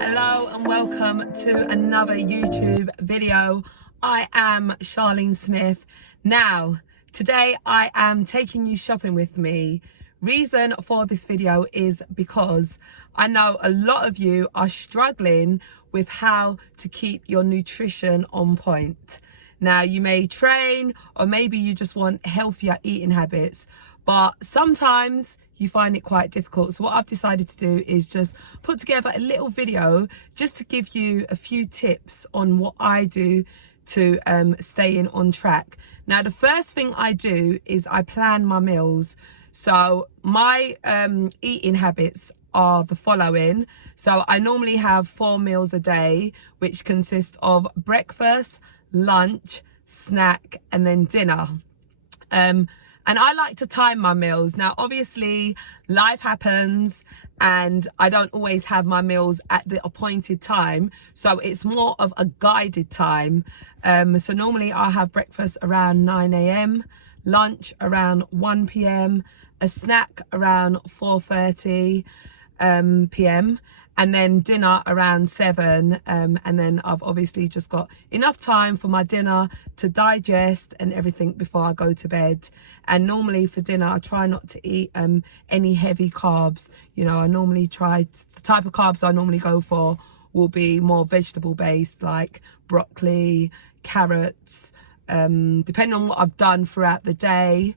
Hello and welcome to another YouTube video. I am Charlene Smith. Now, today I am taking you shopping with me. Reason for this video is because I know a lot of you are struggling with how to keep your nutrition on point. Now, you may train or maybe you just want healthier eating habits, but sometimes you find it quite difficult. So what I've decided to do is just put together a little video just to give you a few tips on what I do to stay on track. Now, the first thing I do is I plan my meals. So my eating habits are the following. So I normally have 4 meals a day, which consist of breakfast, lunch, snack, and then dinner. And I like to time my meals. Now, obviously, life happens and I don't always have my meals at the appointed time. So it's more of a guided time. So normally I have breakfast around 9 a.m, lunch around 1 p.m, a snack around 4:30 p.m, and then dinner around 7. And then I've obviously just got enough time for my dinner to digest and everything before I go to bed. And normally for dinner, I try not to eat any heavy carbs. You know, I normally try, the type of carbs I normally go for will be more vegetable based, like broccoli, carrots, depending on what I've done throughout the day.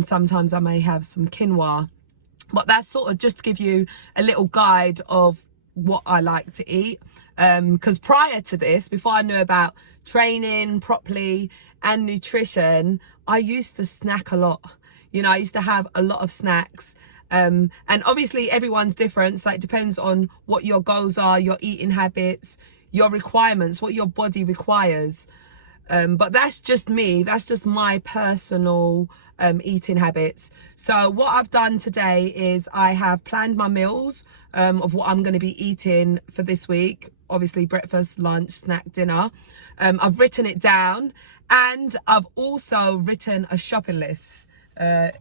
Sometimes I may have some quinoa, but that's sort of just to give you a little guide of what I like to eat. Because prior to this, before I knew about training properly and nutrition, I used to snack a lot. You know, I used to have a lot of snacks. And obviously everyone's different. So it depends on what your goals are, your eating habits, your requirements, what your body requires. But that's just me. That's just my personal eating habits. So what I've done today is I have planned my meals of what I'm going to be eating for this week. Obviously breakfast, lunch, snack, dinner. I've written it down, and I've also written a shopping list,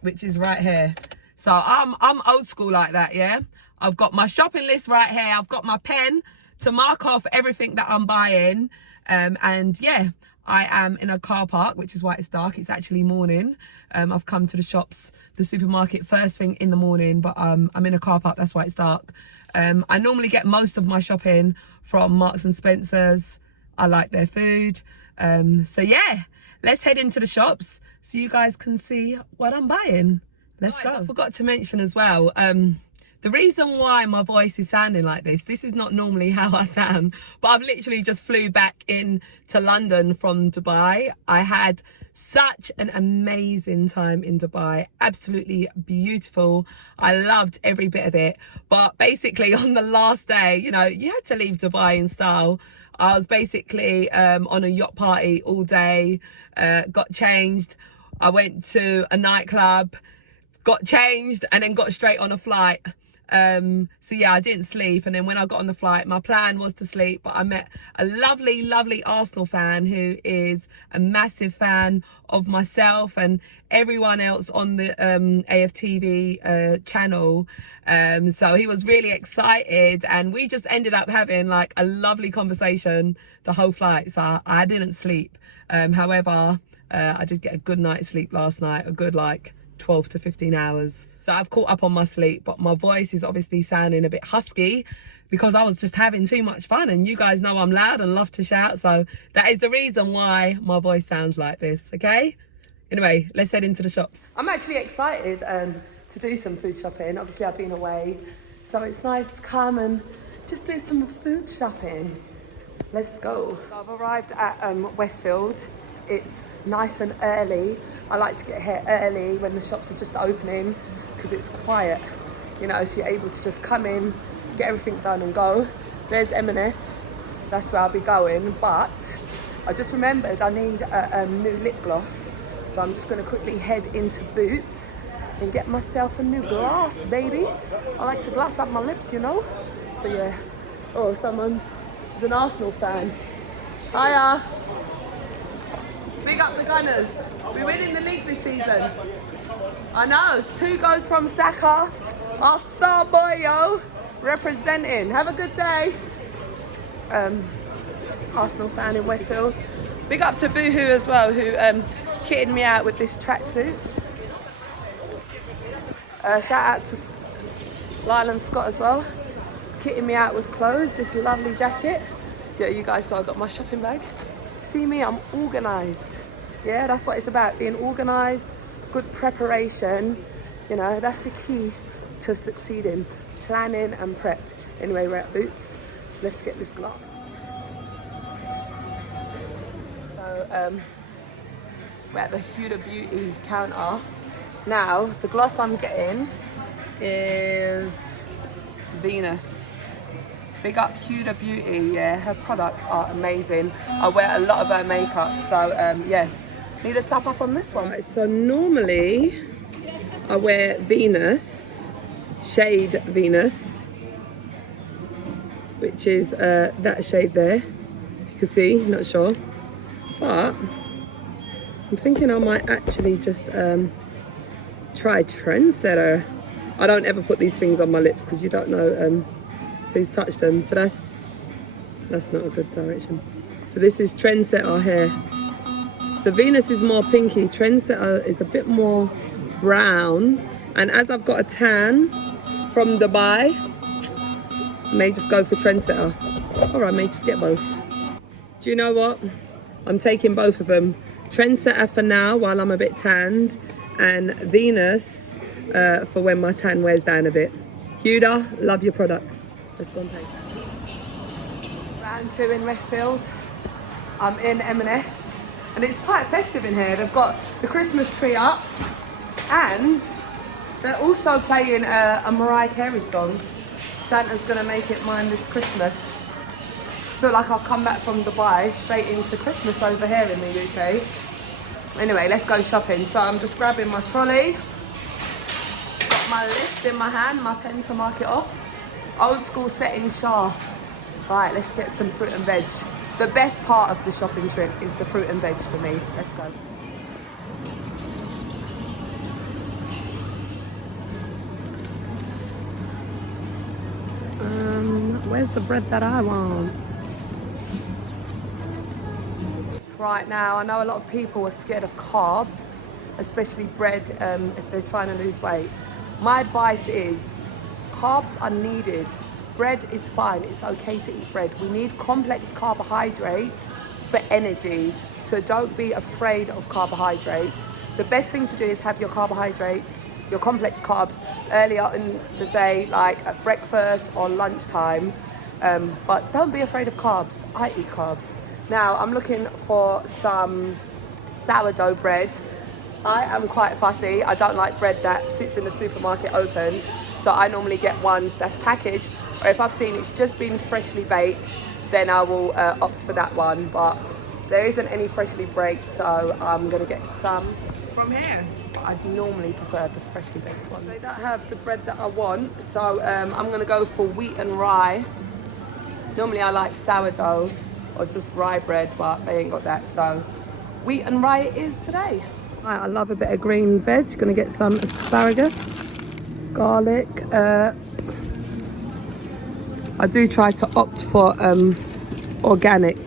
which is right here. So I'm old school like that, yeah. I've got my shopping list right here. I've got my pen to mark off everything that I'm buying. And yeah, I am in a car park, which is why it's dark. It's actually morning. I've come to the supermarket first thing in the morning, but I'm in a car park, that's why it's dark. I normally get most of my shopping from Marks and Spencer's. I like their food. So yeah, let's head into the shops so you guys can see what I'm buying. Let's go. I forgot to mention as well, the reason why my voice is sounding like this is not normally how I sound, but I've literally just flew back in to London from Dubai. I had such an amazing time in Dubai, absolutely beautiful. I loved every bit of it. But basically on the last day, you know, you had to leave Dubai in style. I was basically on a yacht party all day, got changed. I went to a nightclub, got changed, and then got straight on a flight. So yeah, I didn't sleep, and then when I got on the flight, my plan was to sleep, but I met a lovely Arsenal fan who is a massive fan of myself and everyone else on the AFTV channel. So he was really excited, and we just ended up having like a lovely conversation the whole flight. So I didn't sleep. However, I did get a good night's sleep last night, a good like 12 to 15 hours. So I've caught up on my sleep, but my voice is obviously sounding a bit husky because I was just having too much fun, and you guys know I'm loud and love to shout, so that is the reason why my voice sounds like this, okay? Anyway, let's head into the shops. I'm actually excited to do some food shopping. Obviously I've been away, so it's nice to come and just do some food shopping. Let's go. So I've arrived at Westfield. It's nice and early. I like to get here early when the shops are just opening because it's quiet, you know, so you're able to just come in, get everything done and go. There's M&S, that's where I'll be going, but I just remembered I need a new lip gloss, so I'm just going to quickly head into Boots and get myself a new gloss, baby. I like to gloss up my lips, you know. So yeah. Oh, someone's an Arsenal fan. Hiya. Big up the Gunners. We're winning the league this season. I know, 2 goals from Saka. Our star boy, yo. Representing. Have a good day. Arsenal fan in Westfield. Big up to Boohoo as well, who kitted me out with this tracksuit. Shout out to Lyle and Scott as well, kitting me out with clothes. This lovely jacket. Yeah, you guys saw I got my shopping bag. See me, I'm organised. Yeah, that's what it's about, being organised, good preparation. You know, that's the key to succeeding. Planning and prep. Anyway, we're at Boots, so let's get this glass. So, we're at the Huda Beauty counter. Now, the gloss I'm getting is Venus. Big up Huda Beauty, yeah, her products are amazing. I wear a lot of her makeup, so yeah, need a top up on this one. Right, so normally I wear Venus, shade Venus, which is that shade there. You can see, not sure. But I'm thinking I might actually just try Trendsetter. I don't ever put these things on my lips because you don't know who's touched them. So that's not a good direction. So this is Trendsetter here. So Venus is more pinky. Trendsetter is a bit more brown. And as I've got a tan from Dubai, I may just go for Trendsetter. Or I may just get both. Do you know what? I'm taking both of them. Trendsetter for now while I'm a bit tanned, and Venus for when my tan wears down a bit. Huda, love your products. Let's go and take that. Round 2 in Westfield. I'm in M&S, and it's quite festive in here. They've got the Christmas tree up, and they're also playing a Mariah Carey song. Santa's gonna make it mine this Christmas. I feel like I've come back from Dubai straight into Christmas over here in the UK. Anyway, let's go shopping. So I'm just grabbing my trolley, got my list in my hand, my pen to mark it off. Old school setting Shah. Right, let's get some fruit and veg. The best part of the shopping trip is the fruit and veg for me. Let's go. Where's the bread that I want? Right now, I know a lot of people are scared of carbs, especially bread if they're trying to lose weight. My advice is carbs are needed. Bread is fine, it's okay to eat bread. We need complex carbohydrates for energy, so don't be afraid of carbohydrates. The best thing to do is have your carbohydrates, your complex carbs, earlier in the day, like at breakfast or lunchtime. But don't be afraid of carbs. I eat carbs. Now, I'm looking for some sourdough bread. I am quite fussy. I don't like bread that sits in the supermarket open. So I normally get ones that's packaged, or if I've seen it's just been freshly baked, then I will opt for that one. But there isn't any freshly baked, so I'm gonna get some from here. I normally prefer the freshly baked ones. They don't have the bread that I want, so I'm gonna go for wheat and rye. Normally I like sourdough or just rye bread, but they ain't got that, so wheat and rye it is today. Right, I love a bit of green veg. Gonna get some asparagus, garlic. I do try to opt for organic,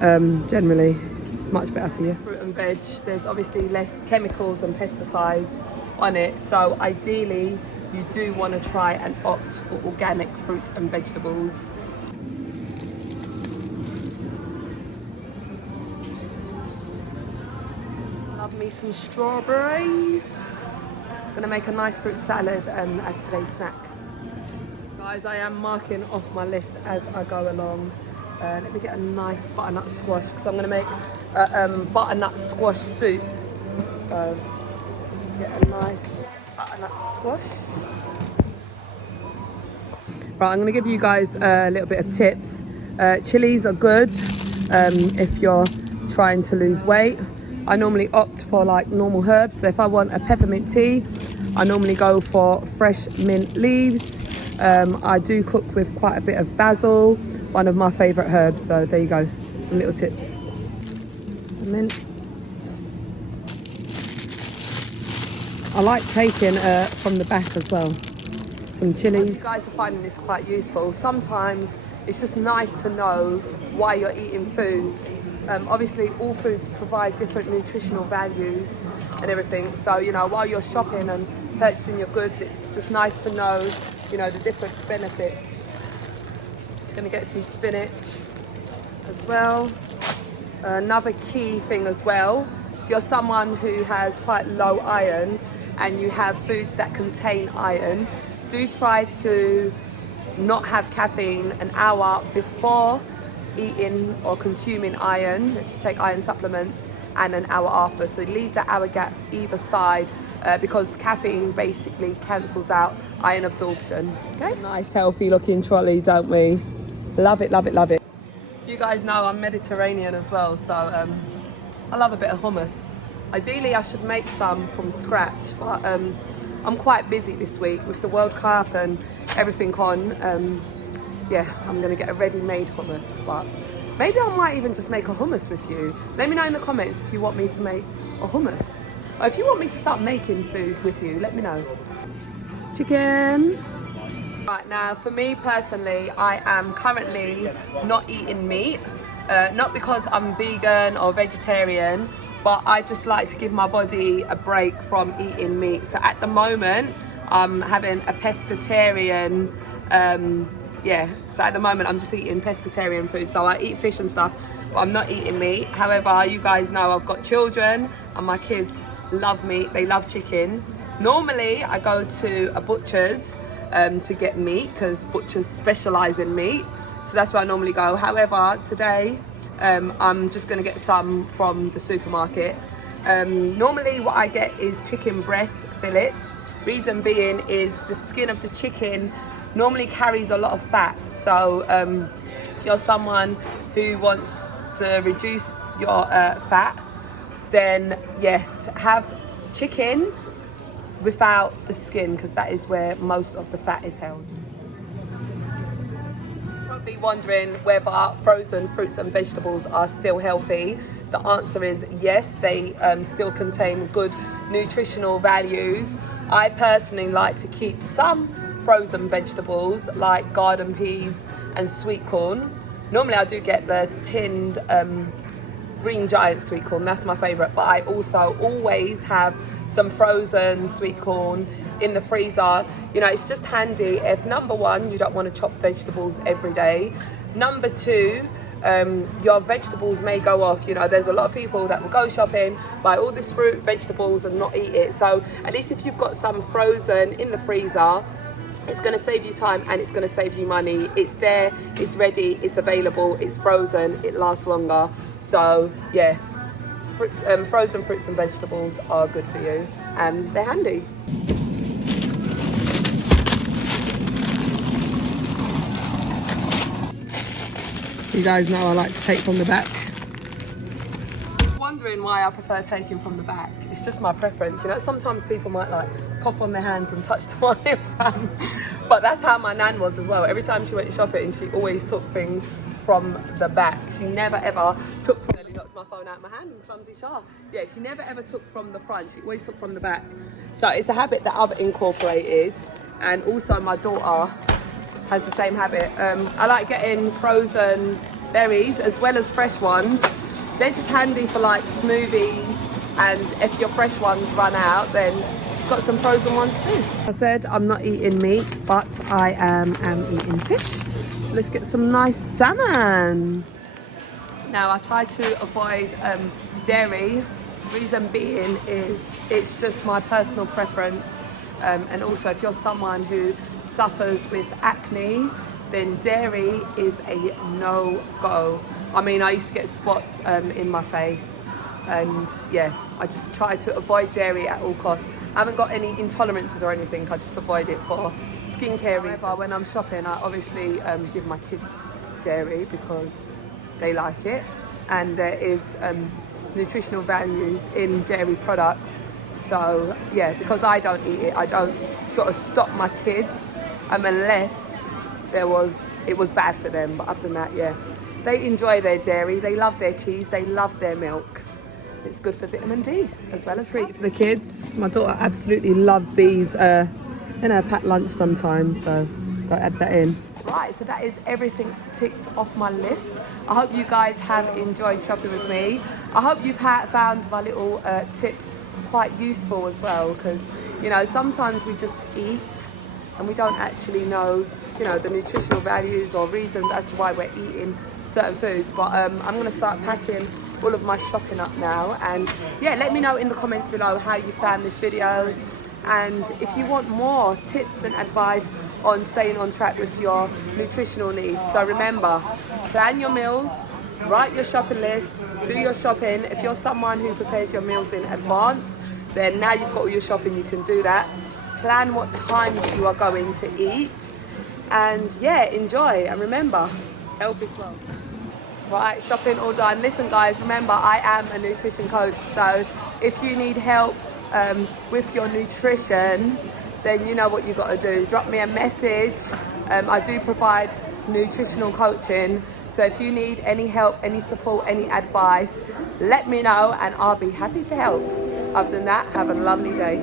generally. It's much better for you. Fruit and veg, there's obviously less chemicals and pesticides on it, so ideally you do want to try and opt for organic fruit and vegetables. Love me some strawberries. Gonna make a nice fruit salad as today's snack. Guys, I am marking off my list as I go along. Let me get a nice butternut squash, because I'm gonna make a butternut squash soup. So get a nice butternut squash. Right, I'm gonna give you guys a little bit of tips. Chilies are good if you're trying to lose weight. I normally opt for like normal herbs. So if I want a peppermint tea, I normally go for fresh mint leaves. I do cook with quite a bit of basil, one of my favourite herbs. So there you go, some little tips. Mint. I like taking from the back as well. So some chilies. You guys are finding this quite useful. Sometimes it's just nice to know why you're eating foods. Obviously, all foods provide different nutritional values and everything. So, you know, while you're shopping and purchasing your goods, it's just nice to know, you know, the different benefits. Gonna get some spinach as well. Another key thing as well, if you're someone who has quite low iron and you have foods that contain iron, do try to not have caffeine an hour before eating or consuming iron, if you take iron supplements, and an hour after. So leave that hour gap either side because caffeine basically cancels out iron absorption. Okay? Nice healthy looking trolley, don't we? Love it, love it, love it. You guys know I'm Mediterranean as well, so I love a bit of hummus. Ideally I should make some from scratch, but I'm quite busy this week with the World Cup and everything on. Yeah, I'm gonna get a ready-made hummus, but maybe I might even just make a hummus with you. Let me know in the comments if you want me to make a hummus, or if you want me to start making food with you, let me know. Chicken. Right, now for me personally, I am currently not eating meat, not because I'm vegan or vegetarian, but I just like to give my body a break from eating meat. So at the moment, I'm having a pescatarian, so at the moment I'm just eating pescatarian food. So I eat fish and stuff, but I'm not eating meat. However, you guys know I've got children and my kids love meat, they love chicken. Normally I go to a butcher's to get meat because butchers specialise in meat. So that's where I normally go. However, today I'm just going to get some from the supermarket. Normally what I get is chicken breast fillets. Reason being is the skin of the chicken normally carries a lot of fat. So if you're someone who wants to reduce your fat, then yes, have chicken without the skin, because that is where most of the fat is held. Probably wondering whether frozen fruits and vegetables are still healthy. The answer is yes, they still contain good nutritional values. I personally like to keep some frozen vegetables like garden peas and sweet corn. Normally I do get the tinned green giant sweet corn, that's my favourite, but I also always have some frozen sweet corn in the freezer. You know, it's just handy if, number one, you don't want to chop vegetables every day. Number two, your vegetables may go off. You know, there's a lot of people that will go shopping, buy all this fruit, vegetables and not eat it. So at least if you've got some frozen in the freezer, it's going to save you time and it's going to save you money. It's there, it's ready, it's available, it's frozen, it lasts longer. So yeah, frozen fruits and vegetables are good for you and they're handy. You guys know I like to take from the back. Wondering why I prefer taking from the back. It's just my preference. You know, sometimes people might like cough on their hands and touch the one in front. But that's how my nan was as well. Every time she went shopping, she always took things from the back. She never ever took from, nearly knocked my phone out of my hand, clumsy Char. Yeah, she never ever took from the front. She always took from the back. So it's a habit that I've incorporated. And also my daughter has the same habit. I like getting frozen berries as well as fresh ones. They're just handy for like smoothies, and if your fresh ones run out, then you've got some frozen ones too. I said I'm not eating meat, but I am eating fish. So let's get some nice salmon. Now I try to avoid dairy. Reason being is it's just my personal preference, and also if you're someone who suffers with acne, then dairy is a no-go. I mean, I used to get spots in my face, and yeah, I just try to avoid dairy at all costs. I haven't got any intolerances or anything, I just avoid it for skincare reasons. However, when I'm shopping, I obviously give my kids dairy because they like it, and there is nutritional values in dairy products. So yeah, because I don't eat it, I don't sort of stop my kids unless it was bad for them. But other than that, yeah, they enjoy their dairy, they love their cheese, they love their milk. It's good for vitamin D as well as treats for the kids. My daughter absolutely loves these in a packed lunch sometimes, so gotta add that in. Right, so that is everything ticked off my list. I hope you guys have enjoyed shopping with me. I hope you've found my little tips quite useful as well, because you know, sometimes we just eat and we don't actually know, you know, the nutritional values or reasons as to why we're eating certain foods. But I'm going to start packing all of my shopping up now, and yeah, let me know in the comments below how you found this video, and if you want more tips and advice on staying on track with your nutritional needs. So remember, plan your meals, write your shopping list, do your shopping. If you're someone who prepares your meals in advance, then now you've got all your shopping, you can do that. Plan what times you are going to eat, and yeah, enjoy, and remember, health is wealth. Right, shopping all done. Listen guys, remember, I am a nutrition coach, so if you need help with your nutrition, then you know what you got to do. Drop me a message. I do provide nutritional coaching, so if you need any help, any support, any advice, let me know and I'll be happy to help. Other than that, have a lovely day.